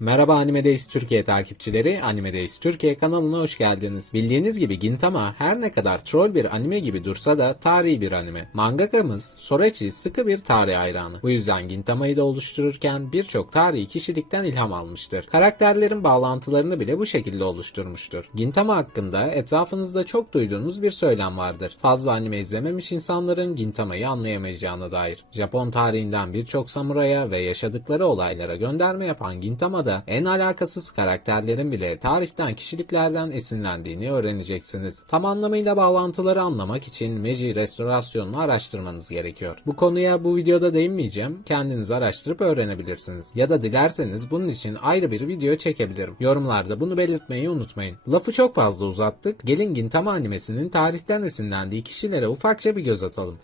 Merhaba Animedeyiz Türkiye takipçileri, Animedeyiz Türkiye kanalına hoş geldiniz. Bildiğiniz gibi Gintama her ne kadar troll bir anime gibi dursa da tarihi bir anime. Mangakamız Sorachi sıkı bir tarih hayranı. Bu yüzden Gintama'yı da oluştururken birçok tarihi kişilikten ilham almıştır. Karakterlerin bağlantılarını bile bu şekilde oluşturmuştur. Gintama hakkında etrafınızda çok duyduğunuz bir söylem vardır. Fazla anime izlememiş insanların Gintama'yı anlayamayacağına dair. Japon tarihinden birçok samuraya ve yaşadıkları olaylara gönderme yapan Gintama'da en alakasız karakterlerin bile tarihten kişiliklerden esinlendiğini öğreneceksiniz. Tam anlamıyla bağlantıları anlamak için Meiji restorasyonunu araştırmanız gerekiyor. Bu konuya bu videoda değinmeyeceğim. Kendiniz araştırıp öğrenebilirsiniz. Ya da dilerseniz bunun için ayrı bir video çekebilirim. Yorumlarda bunu belirtmeyi unutmayın. Lafı çok fazla uzattık. Gelin Gintama animesinin tarihten esinlendiği kişilere ufakça bir göz atalım.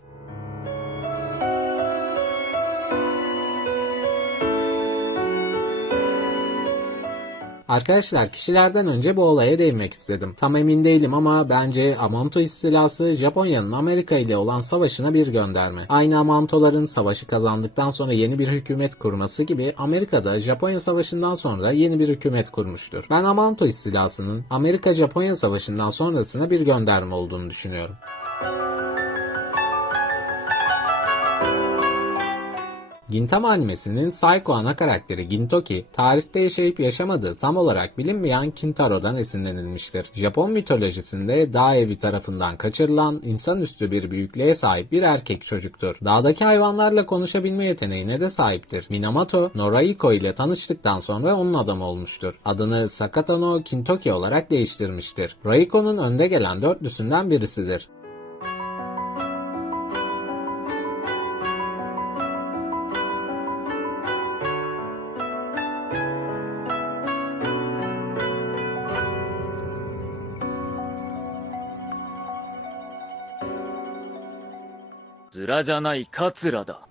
Arkadaşlar kişilerden önce bu olaya değinmek istedim. Tam emin değilim ama bence Amanto istilası Japonya'nın Amerika ile olan savaşına bir gönderme. Aynı Amantoların savaşı kazandıktan sonra yeni bir hükümet kurması gibi Amerika'da Japonya savaşından sonra yeni bir hükümet kurmuştur. Ben Amanto istilasının Amerika-Japonya savaşından sonrasına bir gönderme olduğunu düşünüyorum. Gintama animesinin Psycho ana karakteri Gintoki, tarihte yaşayıp yaşamadığı tam olarak bilinmeyen Kintaro'dan esinlenilmiştir. Japon mitolojisinde dağ evi tarafından kaçırılan insanüstü bir büyüklüğe sahip bir erkek çocuktur. Dağdaki hayvanlarla konuşabilme yeteneğine de sahiptir. Minamoto, Noriko ile tanıştıktan sonra onun adamı olmuştur. Adını Sakata no Kintoki olarak değiştirmiştir. Raiko'nun önde gelen dörtlüsünden birisidir.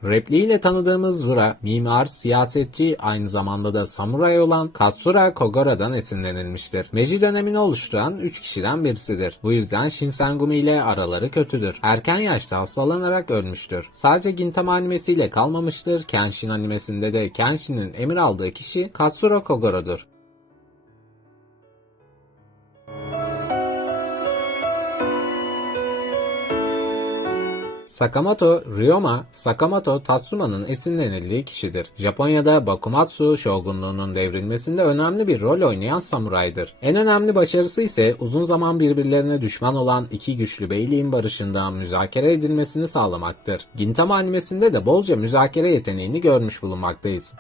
Repliğiyle tanıdığımız Zura, mimar, siyasetçi, aynı zamanda da samuray olan Katsura Kogora'dan esinlenilmiştir. Meiji dönemini oluşturan 3 kişiden birisidir. Bu yüzden Shinsengumi ile araları kötüdür. Erken yaşta hastalanarak ölmüştür. Sadece Gintama animesiyle kalmamıştır. Kenshin animesinde de Kenshin'in emir aldığı kişi Katsura Kogora'dır. Sakamoto Ryoma, Sakamoto Tatsuma'nın esinlenildiği kişidir. Japonya'da Bakumatsu şogunluğunun devrilmesinde önemli bir rol oynayan samuraydır. En önemli başarısı ise uzun zaman birbirlerine düşman olan iki güçlü beyliğin barışından müzakere edilmesini sağlamaktır. Gintama animesinde de bolca müzakere yeteneğini görmüş bulunmaktayız.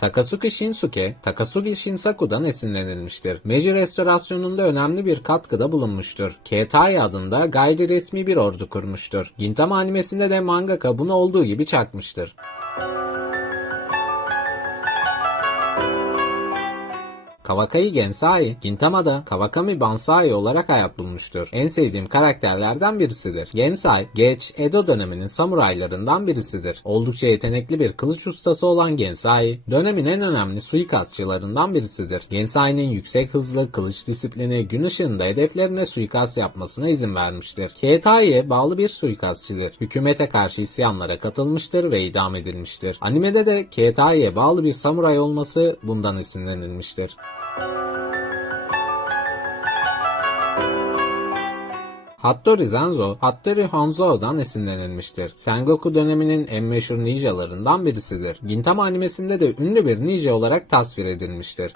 Takasuki Shinsuke, Takasugi Shinsaku'dan esinlenilmiştir. Meiji restorasyonunda önemli bir katkıda bulunmuştur. Ketai adında gayri resmi bir ordu kurmuştur. Gintama animesinde de mangaka bunu olduğu gibi çakmıştır. Kawakai Gensai, Gintama'da Kawakami Bansai olarak hayat bulmuştur. En sevdiğim karakterlerden birisidir. Gensai, geç Edo döneminin samuraylarından birisidir. Oldukça yetenekli bir kılıç ustası olan Gensai, dönemin en önemli suikastçılarından birisidir. Gensai'nin yüksek hızlı kılıç disiplini gün ışığında hedeflerine suikast yapmasına izin vermiştir. Keitai'ye bağlı bir suikastçıdır. Hükümete karşı isyanlara katılmıştır ve idam edilmiştir. Animede de Keitai'ye bağlı bir samuray olması bundan esinlenilmiştir. Hattori Zanzo, Hattori Honzo'dan esinlenilmiştir. Sengoku döneminin en meşhur ninjalarından birisidir. Gintama animesinde de ünlü bir ninja olarak tasvir edilmiştir.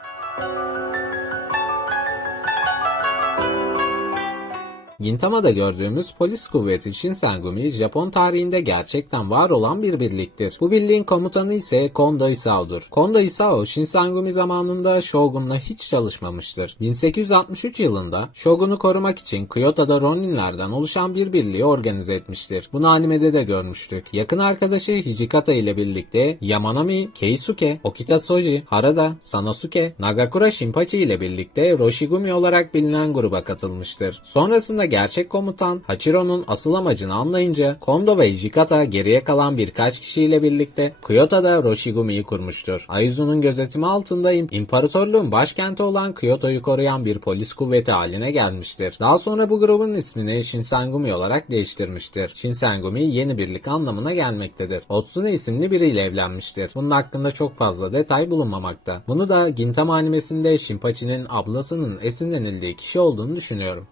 Gintama'da gördüğümüz polis kuvveti Shinsengumi, Japon tarihinde gerçekten var olan bir birliktir. Bu birliğin komutanı ise Kondo Isao'dur. Kondo Isao, Shinsengumi zamanında Shogun'la hiç çalışmamıştır. 1863 yılında Shogun'u korumak için Kyoto'da Roninlerden oluşan bir birliği organize etmiştir. Bunu animede de görmüştük. Yakın arkadaşı Hijikata ile birlikte Yamanami, Keisuke, Okita Soji, Harada, Sanosuke, Nagakura Shinpachi ile birlikte Roshigumi olarak bilinen gruba katılmıştır. Sonrasında gerçek komutan Hachiro'nun asıl amacını anlayınca Kondo ve Hijikata geriye kalan birkaç kişiyle birlikte Kyoto'da Roshigumi'yi kurmuştur. Aizu'nun gözetimi altında im- imparatorluğun başkenti olan Kyoto'yu koruyan bir polis kuvveti haline gelmiştir. Daha sonra bu grubun ismini Shinsengumi olarak değiştirmiştir. Shinsengumi yeni birlik anlamına gelmektedir. Otsune isimli biriyle evlenmiştir. Bunun hakkında çok fazla detay bulunmamakta. Bunu da Gintama animesinde Shinpachi'nin ablasının esinlenildiği kişi olduğunu düşünüyorum.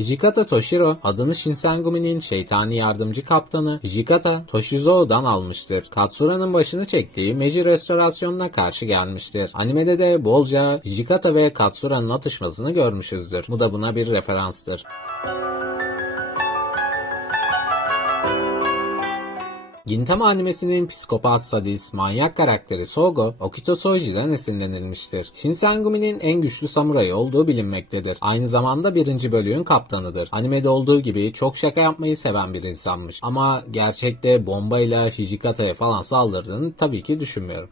Hijikata Toshiro adını Shinsengumi'nin şeytani yardımcı kaptanı Hijikata Toshizo'dan almıştır. Katsura'nın başını çektiği Meiji restorasyonuna karşı gelmiştir. Animede de bolca Hijikata ve Katsura'nın atışmasını görmüşüzdür. Bu da buna bir referanstır. Gintama animesinin psikopat sadist, manyak karakteri Sogo, Okito Soji'den esinlenilmiştir. Shinsengumi'nin en güçlü samurayı olduğu bilinmektedir. Aynı zamanda birinci bölüğün kaptanıdır. Animede olduğu gibi çok şaka yapmayı seven bir insanmış. Ama gerçekte bombayla Hijikata'ya falan saldırdığını tabii ki düşünmüyorum.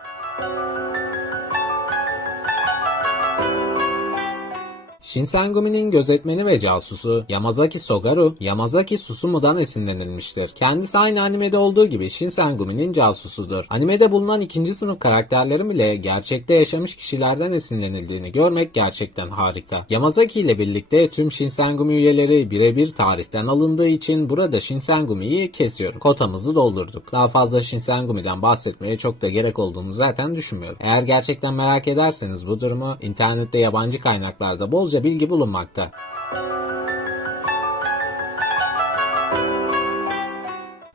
Shinsengumi'nin gözetmeni ve casusu Yamazaki Sogaru, Yamazaki Susumu'dan esinlenilmiştir. Kendisi aynı animede olduğu gibi Shinsengumi'nin casusudur. Animede bulunan ikinci sınıf karakterlerin bile gerçekte yaşamış kişilerden esinlenildiğini görmek gerçekten harika. Yamazaki ile birlikte tüm Shinsengumi üyeleri birebir tarihten alındığı için burada Shinsengumi'yi kesiyorum. Kotamızı doldurduk. Daha fazla Shinsengumi'den bahsetmeye çok da gerek olduğunu zaten düşünmüyorum. Eğer gerçekten merak ederseniz bu durumu internette yabancı kaynaklarda bolca bilgi bulunmakta.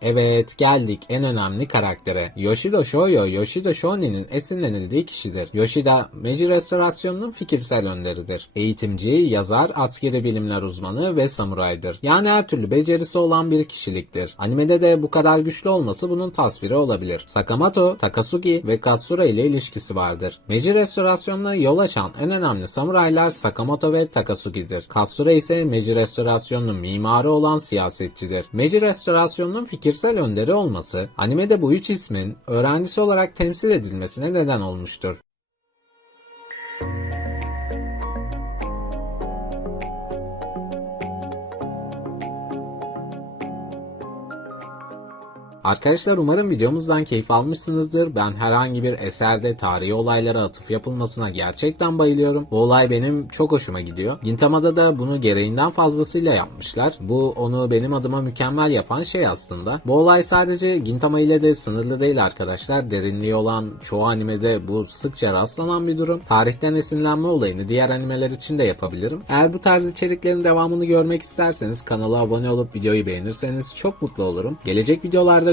Evet geldik en önemli karaktere. Yoshida Shoyo, Yoshida Shonin'in esinlenildiği kişidir. Yoshida, Meiji Restorasyonunun fikirsel önderidir. Eğitimci, yazar, askeri bilimler uzmanı ve samuraydır. Yani her türlü becerisi olan bir kişiliktir. Animede de bu kadar güçlü olması bunun tasviri olabilir. Sakamoto, Takasugi ve Katsura ile ilişkisi vardır. Meiji Restorasyonuna yol açan en önemli samuraylar Sakamoto ve Takasugi'dir. Katsura ise Meiji Restorasyonunun mimarı olan siyasetçidir. Meiji Restorasyonunun fikirsel önderi olması animede bu üç ismin öğrencisi olarak temsil edilmesine neden olmuştur. Arkadaşlar umarım videomuzdan keyif almışsınızdır. Ben herhangi bir eserde tarihi olaylara atıf yapılmasına gerçekten bayılıyorum. Bu olay benim çok hoşuma gidiyor. Gintama'da da bunu gereğinden fazlasıyla yapmışlar. Bu onu benim adıma mükemmel yapan şey aslında. Bu olay sadece Gintama ile de sınırlı değil arkadaşlar. Derinliği olan çoğu animede bu sıkça rastlanan bir durum. Tarihten esinlenme olayını diğer animeler için de yapabilirim. Eğer bu tarz içeriklerin devamını görmek isterseniz kanala abone olup videoyu beğenirseniz çok mutlu olurum. Gelecek videolarda